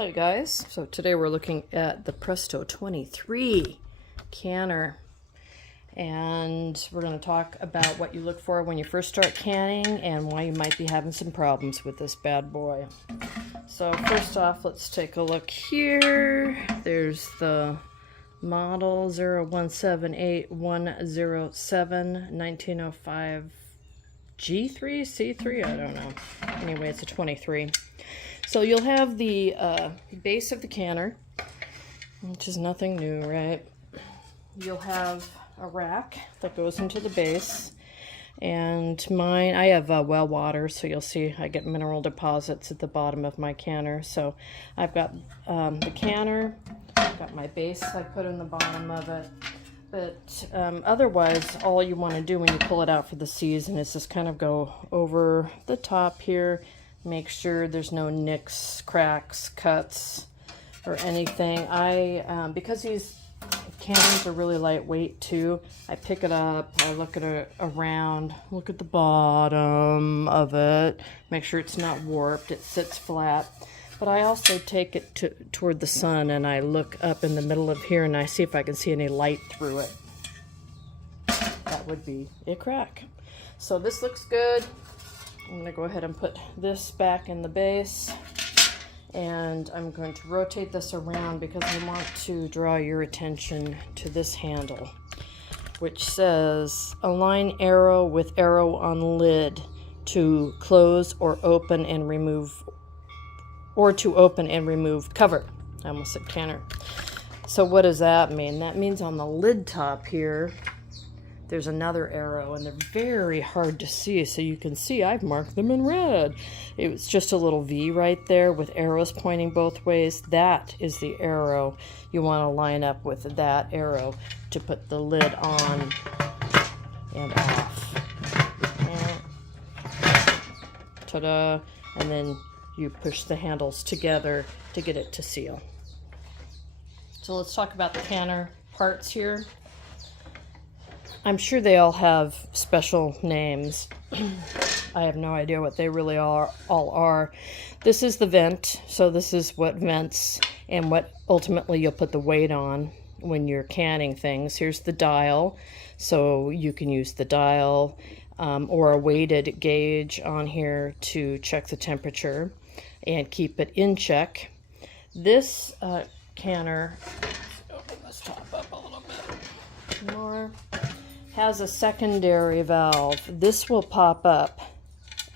Hi guys, so today we're looking at the Presto 23 canner, and we're going to talk about what you look for when you first start canning and why you might be having some problems with this bad boy. So first off, let's take a look here. There's the model 0178107 1905 G3, C3, I don't know. Anyway, it's a 23. So you'll have the base of the canner, which is nothing new, right? You'll have a rack that goes into the base, and mine, I have well water, so you'll see I get mineral deposits at the bottom of my canner. So I've got the canner, I've got my base I put in the bottom of it. But otherwise, all you want to do when you pull it out for the season is just kind of go over the top here, make sure there's no nicks, cracks, cuts, or anything. Because these canners are really lightweight too, I pick it up, I look at it around, look at the bottom of it, make sure it's not warped, it sits flat. But I also take it toward the sun, and I look up in the middle of here and I see if I can see any light through it. That would be a crack. So this looks good. I'm going to go ahead and put this back in the base, and I'm going to rotate this around because I want to draw your attention to this handle, which says align arrow with arrow on lid to close or open and remove, or to open and remove cover. I almost said canner. So what does that mean? That means on the lid top here, there's another arrow, and they're very hard to see. So you can see I've marked them in red. It's just a little V right there with arrows pointing both ways. That is the arrow. You want to line up with that arrow to put the lid on and off. Ta-da! And then you push the handles together to get it to seal. So let's talk about the canner parts here. I'm sure they all have special names. I have no idea what they really all are. This is the vent, so this is what vents and what ultimately you'll put the weight on when you're canning things. Here's the dial, so you can use the dial or a weighted gauge on here to check the temperature and keep it in check. This canner, let's top up a little bit more, has a secondary valve. This will pop up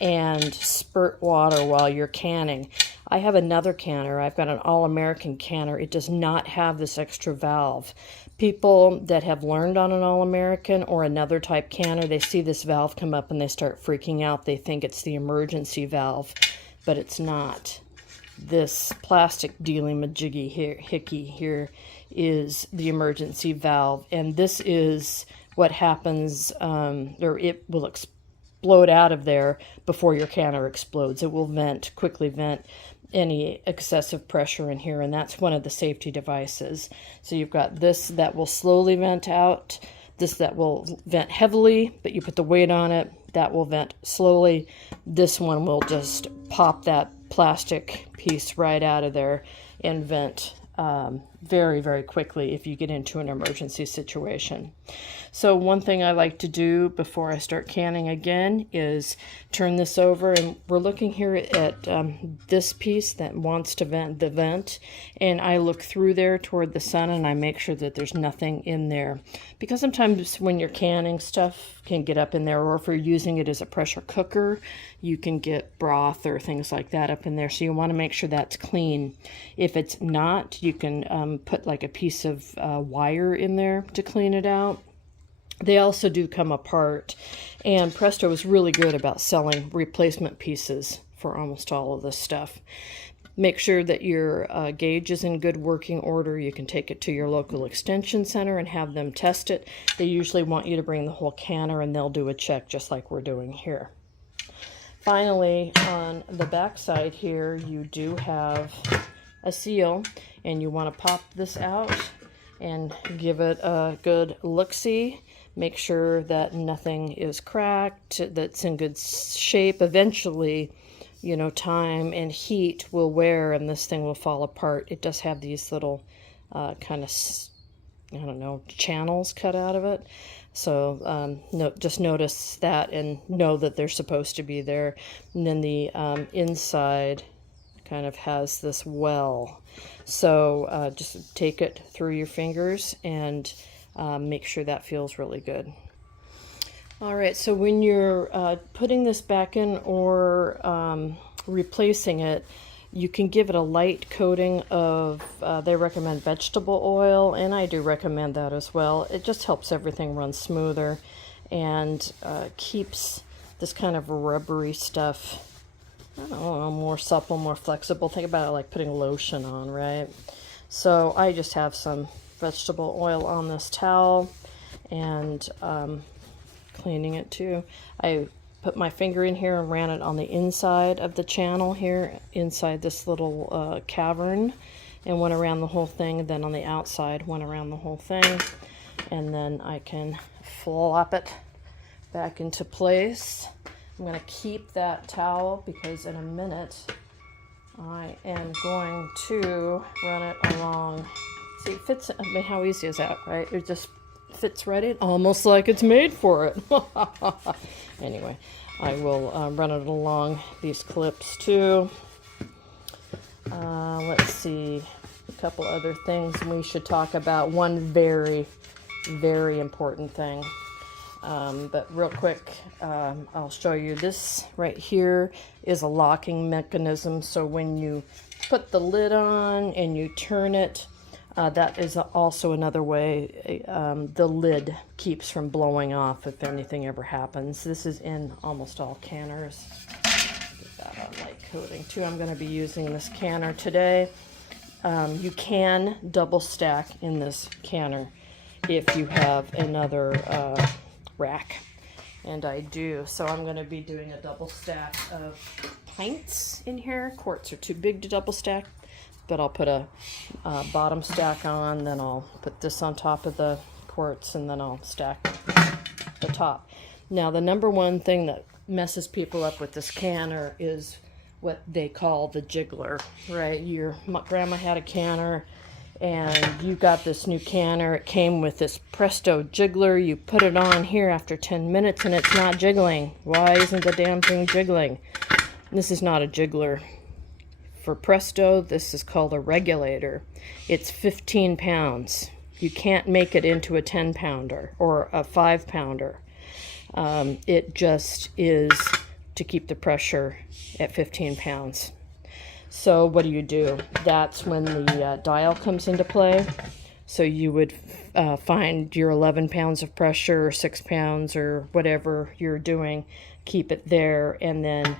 and spurt water while you're canning. I have another canner. I've got an All-American canner. It does not have this extra valve. People that have learned on an All-American or another type canner, they see this valve come up and they start freaking out. They think it's the emergency valve, but it's not. This plastic dealy-majiggy hickey here is the emergency valve, and this is what happens, or it will explode out of there before your canner explodes. It will quickly vent any excessive pressure in here, and that's one of the safety devices. So you've got this that will slowly vent out, this that will vent heavily, but you put the weight on it, that will vent slowly. This one will just pop that plastic piece right out of there and vent very, very quickly if you get into an emergency situation. So one thing I like to do before I start canning again is turn this over, and we're looking here at this piece that wants to vent the vent, and I look through there toward the sun and I make sure that there's nothing in there, because sometimes when you're canning, stuff can get up in there, or if you're using it as a pressure cooker, you can get broth or things like that up in there, so you want to make sure that's clean. If it's not, you can put like a piece of wire in there to clean it out. They also do come apart, and Presto is really good about selling replacement pieces for almost all of this stuff. Make sure that your gauge is in good working order. You can take it to your local extension center and have them test it. They usually want you to bring the whole canner, and they'll do a check just like we're doing here. Finally, on the back side here, you do have a seal, and you want to pop this out and give it a good look-see. Make sure that nothing is cracked, that's in good shape. Eventually, you know, time and heat will wear and this thing will fall apart. It does have these little kind of, I don't know, channels cut out of it. So just notice that and know that they're supposed to be there. And then the inside kind of has this well. So just take it through your fingers and make sure that feels really good. All right, so when you're putting this back in or replacing it, you can give it a light coating of, they recommend vegetable oil, and I do recommend that as well. It just helps everything run smoother and keeps this kind of rubbery stuff, I don't know, more supple, more flexible. Think about it like putting lotion on, right? So I just have some vegetable oil on this towel and cleaning it too. I put my finger in here and ran it on the inside of the channel here, inside this little cavern, and went around the whole thing. Then on the outside, went around the whole thing. And then I can flop it back into place. I'm going to keep that towel because in a minute I am going to run it along. See, it fits, I mean, how easy is that, right? It just fits right in, almost like it's made for it. Anyway, I will run it along these clips too. Let's see, a couple other things we should talk about. One very, very important thing. But real quick, I'll show you this right here is a locking mechanism. So when you put the lid on and you turn it, that is also another way the lid keeps from blowing off if anything ever happens. This is in almost all canners. Get that on light coating too. I'm going to be using this canner today. You can double stack in this canner if you have another rack, and I do. So I'm going to be doing a double stack of pints in here. Quarts are too big to double stack, but I'll put a bottom stack on, then I'll put this on top of the quarts, and then I'll stack the top. Now the number one thing that messes people up with this canner is what they call the jiggler, right? Your grandma had a canner and you got this new canner. It came with this Presto jiggler. You put it on here after 10 minutes and it's not jiggling. Why isn't the damn thing jiggling? This is not a jiggler. For Presto, this is called a regulator. It's 15 pounds. You can't make it into a 10-pounder or a 5-pounder. It just is to keep the pressure at 15 pounds. So what do? That's when the dial comes into play. So you would find your 11 pounds of pressure or 6 pounds or whatever you're doing, keep it there, and then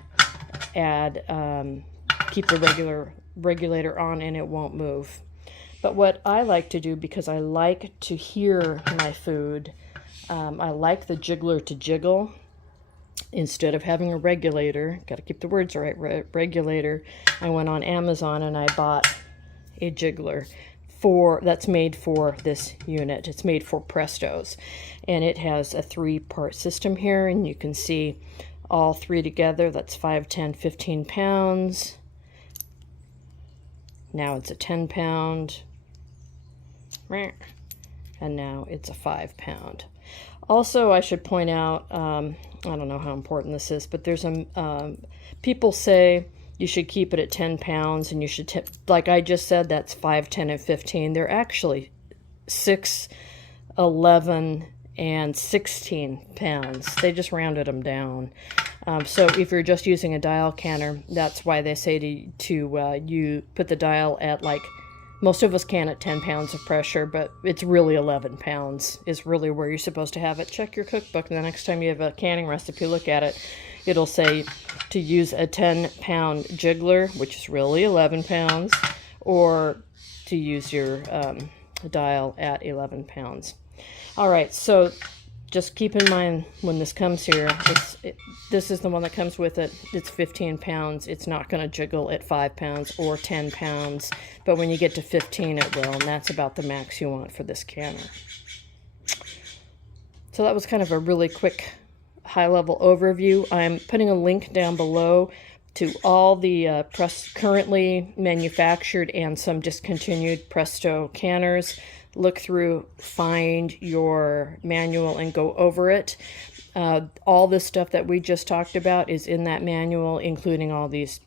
add, keep the regulator on and it won't move. But what I like to do, because I like to hear my food, I like the jiggler to jiggle. Instead of having a regulator, got to keep the words right, regulator, I went on Amazon and I bought a jiggler that's made for this unit. It's made for Prestos, and it has a 3-part system here, and you can see all 3 together. That's 5, 10, 15 pounds. Now it's a 10-pound, and now it's a 5-pound. Also, I should point out, I don't know how important this is, but there's people say you should keep it at 10 pounds, and you should, like I just said, that's 5, 10, and 15. They're actually 6, 11, and 16 pounds. They just rounded them down. So if you're just using a dial canner, that's why they say to you put the dial at, like, most of us can at 10 pounds of pressure, but it's really 11 pounds is really where you're supposed to have it. Check your cookbook, and the next time you have a canning recipe, look at it. It'll say to use a 10-pound jiggler, which is really 11 pounds, or to use your dial at 11 pounds. All right, so just keep in mind when this comes here, this is the one that comes with it. It's 15 pounds. It's not going to jiggle at 5 pounds or 10 pounds, but when you get to 15, it will, and that's about the max you want for this canner. So that was kind of a really quick high-level overview. I'm putting a link down below to all the currently manufactured and some discontinued Presto canners. Look through, find your manual and go over it. All the stuff that we just talked about is in that manual, including all these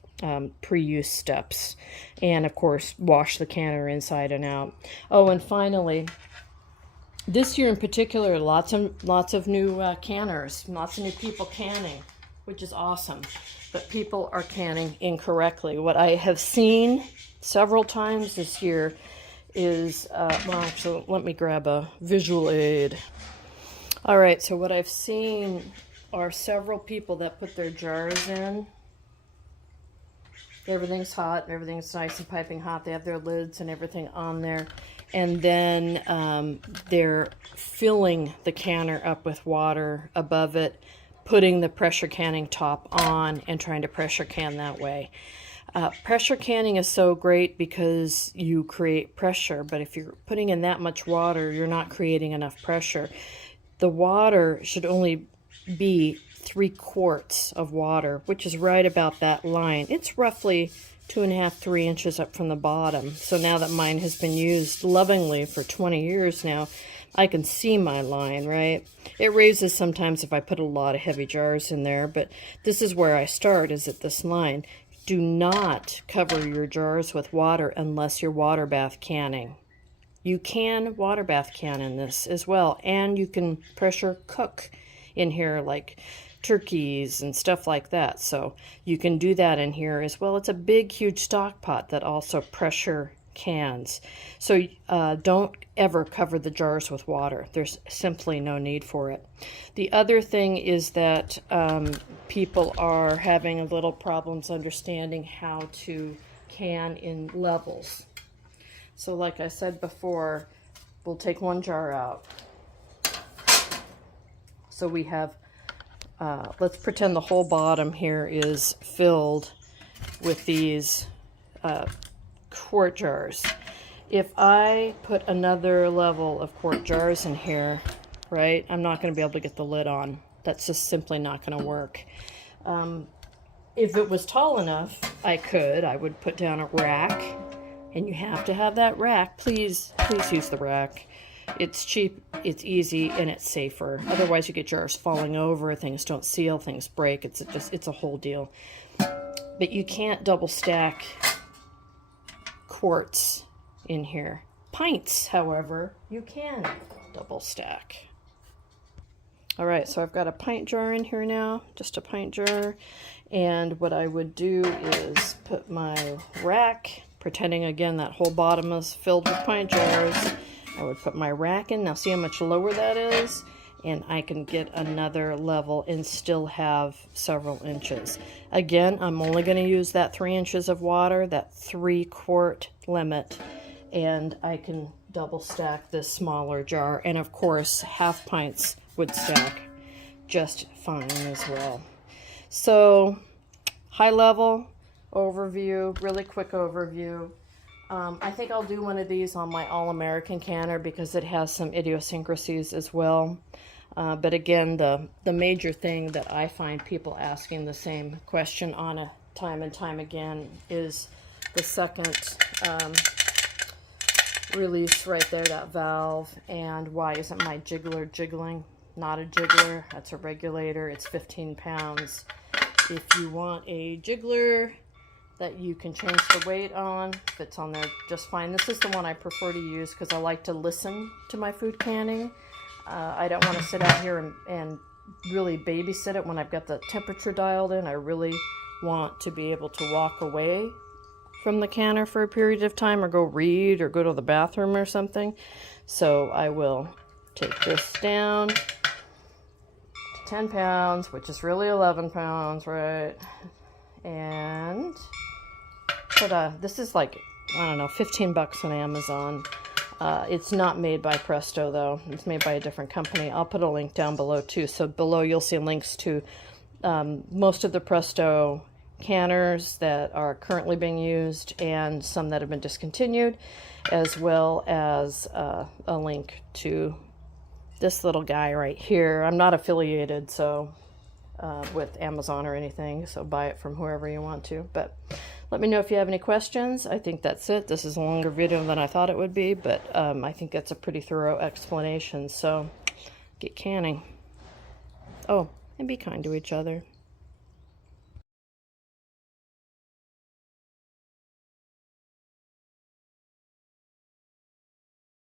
pre-use steps. And of course, wash the canner inside and out. Oh, and finally, this year in particular, lots of new canners, lots of new people canning, which is awesome. But people are canning incorrectly. What I have seen several times this year is, well, actually, let me grab a visual aid. All right, so what I've seen are several people that put their jars in. Everything's hot, everything's nice and piping hot. They have their lids and everything on there. And then they're filling the canner up with water above it, putting the pressure canning top on and trying to pressure can that way. Pressure canning is so great because you create pressure, but if you're putting in that much water, you're not creating enough pressure. The water should only be 3 quarts of water, which is right about that line. It's roughly 2.5, 3 inches up from the bottom. So now that mine has been used lovingly for 20 years now, I can see my line, right? It raises sometimes if I put a lot of heavy jars in there, but this is where I start, is at this line. Do not cover your jars with water unless you're water bath canning. You can water bath can in this as well, and you can pressure cook in here like turkeys and stuff like that. So you can do that in here as well. It's a big, huge stock pot that also pressure cans. So don't ever cover the jars with water. There's simply no need for it. The other thing is that people are having a little problems understanding how to can in levels. So like I said before, we'll take one jar out. So we have, let's pretend the whole bottom here is filled with these quart jars. If I put another level of quart jars in here, right, I'm not going to be able to get the lid on. That's just simply not going to work. If it was tall enough, I would put down a rack, and you have to have that rack. Please use the rack. It's cheap, it's easy, and it's safer. Otherwise you get jars falling over, things don't seal, things break. It's a whole deal. But you can't double stack quarts in here. Pints, however, you can double stack. All right, so I've got a pint jar in here now, just a pint jar. And what I would do is put my rack, pretending again that whole bottom is filled with pint jars. I would put my rack in. Now see how much lower that is? And I can get another level and still have several inches. Again, I'm only going to use that 3 inches of water, that 3 quart limit, and I can double stack this smaller jar. And of course, half pints would stack just fine as well. So, high level overview, really quick overview. I think I'll do one of these on my All-American canner because it has some idiosyncrasies as well. But again, the major thing that I find people asking the same question on a time and time again is the second release right there, that valve, and why isn't my jiggler jiggling? Not a jiggler, that's a regulator. It's 15 pounds. If you want a jiggler that you can change the weight on, fits on there just fine. This is the one I prefer to use because I like to listen to my food canning. I don't want to sit out here and really babysit it when I've got the temperature dialed in. I really want to be able to walk away from the canner for a period of time, or go read, or go to the bathroom or something. So I will take this down to 10 pounds, which is really 11 pounds, right? And this is like, I don't know, 15 bucks on Amazon. It's not made by Presto though. It's made by a different company. I'll put a link down below too. So below you'll see links to most of the Presto canners that are currently being used and some that have been discontinued, as well as a link to this little guy right here. I'm not affiliated, so with Amazon or anything, so buy it from whoever you want to. But let me know if you have any questions. I think that's it. This is a longer video than I thought it would be, but I think that's a pretty thorough explanation. So get canning. Oh, and be kind to each other.